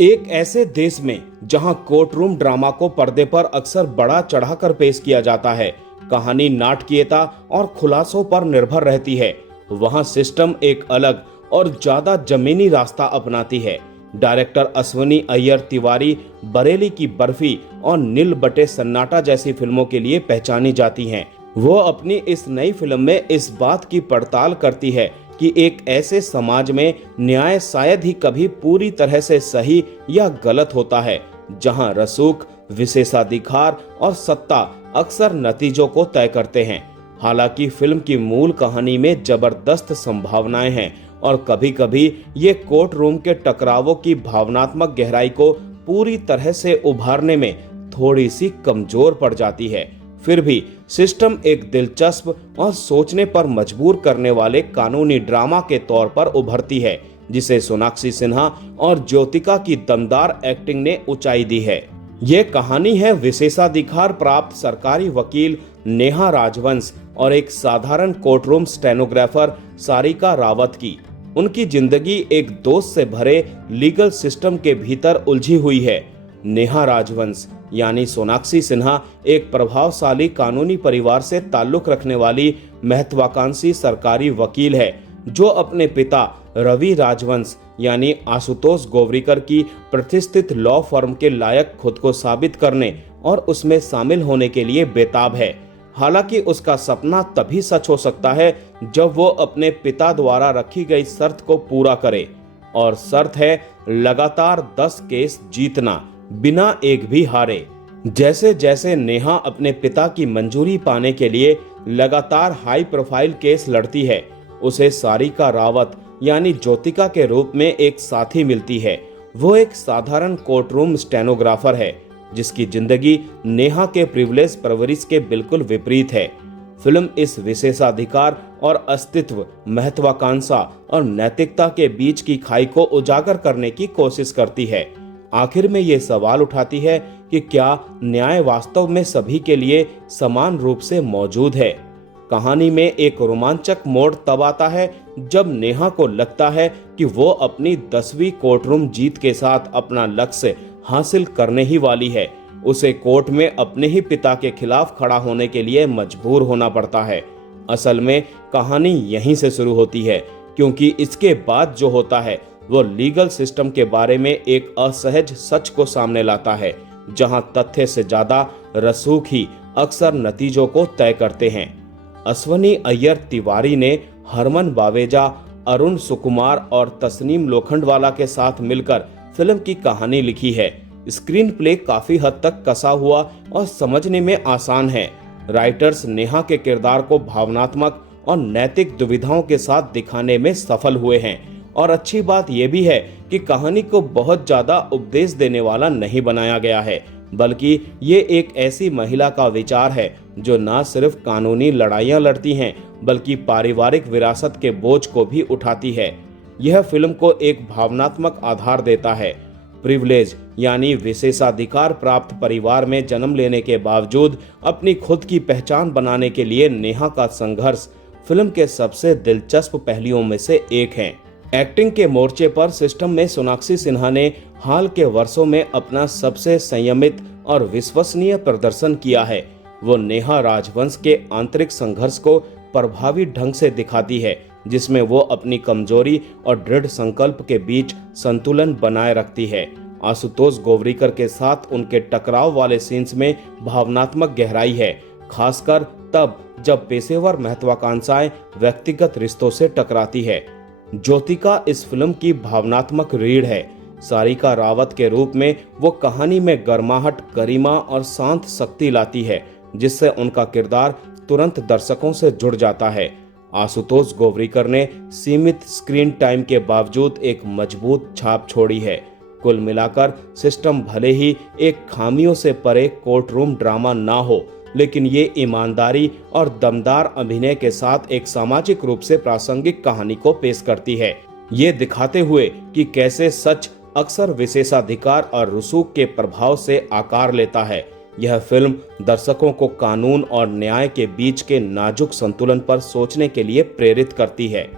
एक ऐसे देश में जहां कोर्ट रूम ड्रामा को पर्दे पर अक्सर बड़ा चढ़ाकर पेश किया जाता है, कहानी नाटकीयता और खुलासों पर निर्भर रहती है, वहां सिस्टम एक अलग और ज्यादा जमीनी रास्ता अपनाती है। डायरेक्टर अश्विनी अय्यर तिवारी बरेली की बर्फी और नील बटे सन्नाटा जैसी फिल्मों के लिए पहचानी जाती हैं। वो अपनी इस नई फिल्म में इस बात की पड़ताल करती है कि एक ऐसे समाज में न्याय शायद ही कभी पूरी तरह से सही या गलत होता है, जहां रसूख, विशेषाधिकार और सत्ता अक्सर नतीजों को तय करते हैं। हालांकि फिल्म की मूल कहानी में जबरदस्त संभावनाएं हैं और कभी-कभी ये कोर्ट रूम के टकरावों की भावनात्मक गहराई को पूरी तरह से उभारने में थोड़ी सी कमजोर पड़ जाती है। फिर भी सिस्टम एक दिलचस्प और सोचने पर मजबूर करने वाले कानूनी ड्रामा के तौर पर उभरती है, जिसे सोनाक्षी सिन्हा और ज्योतिका की दमदार एक्टिंग ने ऊंचाई दी है। ये कहानी है विशेषाधिकार प्राप्त सरकारी वकील नेहा राजवंश और एक साधारण कोर्टरूम स्टेनोग्राफर सारिका रावत की। उनकी जिंदगी एक दोस्त से भरे लीगल सिस्टम के भीतर उलझी हुई है। नेहा राजवंश यानी सोनाक्षी सिन्हा एक प्रभावशाली कानूनी परिवार से ताल्लुक रखने वाली महत्वाकांक्षी सरकारी वकील है, जो अपने पिता रवि राजवंश यानी आशुतोष गोवरीकर की प्रतिष्ठित लॉ फर्म के लायक खुद को साबित करने और उसमें शामिल होने के लिए बेताब है। हालांकि उसका सपना तभी सच हो सकता है जब वो अपने पिता द्वारा रखी गई शर्त को पूरा करे, और शर्त है लगातार 10 केस जीतना बिना एक भी हारे। जैसे जैसे नेहा अपने पिता की मंजूरी पाने के लिए लगातार हाई प्रोफाइल केस लड़ती है, उसे सारिका रावत यानी ज्योतिका के रूप में एक साथी मिलती है। वो एक साधारण कोर्टरूम स्टेनोग्राफर है, जिसकी जिंदगी नेहा के प्रिविलेज परवरिश के बिल्कुल विपरीत है। फिल्म इस विशेषाधिकार और अस्तित्व, महत्वाकांक्षा और नैतिकता के बीच की खाई को उजागर करने की कोशिश करती है। आखिर में ये सवाल उठाती है कि क्या न्याय वास्तव में सभी के लिए समान रूप से मौजूद है। कहानी में एक रोमांचक मोड़ तब आता है जब नेहा को लगता है कि वो अपनी 10वीं कोर्टरूम जीत के साथ अपना लक्ष्य हासिल करने ही वाली है। उसे कोर्ट में अपने ही पिता के खिलाफ खड़ा होने के लिए मजबूर होना पड़ता है। असल में कहानी यहीं से शुरू होती है, क्योंकि इसके बाद जो होता है वो लीगल सिस्टम के बारे में एक असहज सच को सामने लाता है, जहां तथ्य से ज्यादा रसूख ही अक्सर नतीजों को तय करते हैं। अश्विनी अय्यर तिवारी ने हरमन बावेजा, अरुण सुकुमार और तस्नीम लोखंडवाला के साथ मिलकर फिल्म की कहानी लिखी है। स्क्रीन प्ले काफी हद तक कसा हुआ और समझने में आसान है। राइटर्स नेहा के किरदार को भावनात्मक और नैतिक दुविधाओं के साथ दिखाने में सफल हुए हैं, और अच्छी बात यह भी है कि कहानी को बहुत ज्यादा उपदेश देने वाला नहीं बनाया गया है, बल्कि ये एक ऐसी महिला का विचार है जो न सिर्फ कानूनी लड़ाइयां लड़ती हैं, बल्कि पारिवारिक विरासत के बोझ को भी उठाती है। यह फिल्म को एक भावनात्मक आधार देता है। प्रिविलेज यानी विशेषाधिकार प्राप्त परिवार में जन्म लेने के बावजूद अपनी खुद की पहचान बनाने के लिए नेहा का संघर्ष फिल्म के सबसे दिलचस्प पहलुओं में से एक है। एक्टिंग के मोर्चे पर सिस्टम में सोनाक्षी सिन्हा ने हाल के वर्षों में अपना सबसे संयमित और विश्वसनीय प्रदर्शन किया है। वो नेहा राजवंश के आंतरिक संघर्ष को प्रभावी ढंग से दिखाती है, जिसमें वो अपनी कमजोरी और दृढ़ संकल्प के बीच संतुलन बनाए रखती है। आशुतोष गोवरीकर के साथ उनके टकराव वाले सीन्स में भावनात्मक गहराई है, खासकर तब जब पेशेवर महत्वाकांक्षाएं व्यक्तिगत रिश्तों से टकराती है। ज्योतिका इस फिल्म की भावनात्मक रीढ़ है। सारिका रावत के रूप में वो कहानी में गर्माहट, गरिमा और शांत शक्ति लाती है, जिससे उनका किरदार तुरंत दर्शकों से जुड़ जाता है। आशुतोष गोवरीकर ने सीमित स्क्रीन टाइम के बावजूद एक मजबूत छाप छोड़ी है। कुल मिलाकर सिस्टम भले ही एक खामियों से परे कोर्टरूम ड्रामा ना हो, लेकिन ये ईमानदारी और दमदार अभिनय के साथ एक सामाजिक रूप से प्रासंगिक कहानी को पेश करती है, ये दिखाते हुए कि कैसे सच अक्सर विशेषाधिकार और रसूख के प्रभाव से आकार लेता है। यह फिल्म दर्शकों को कानून और न्याय के बीच के नाजुक संतुलन पर सोचने के लिए प्रेरित करती है।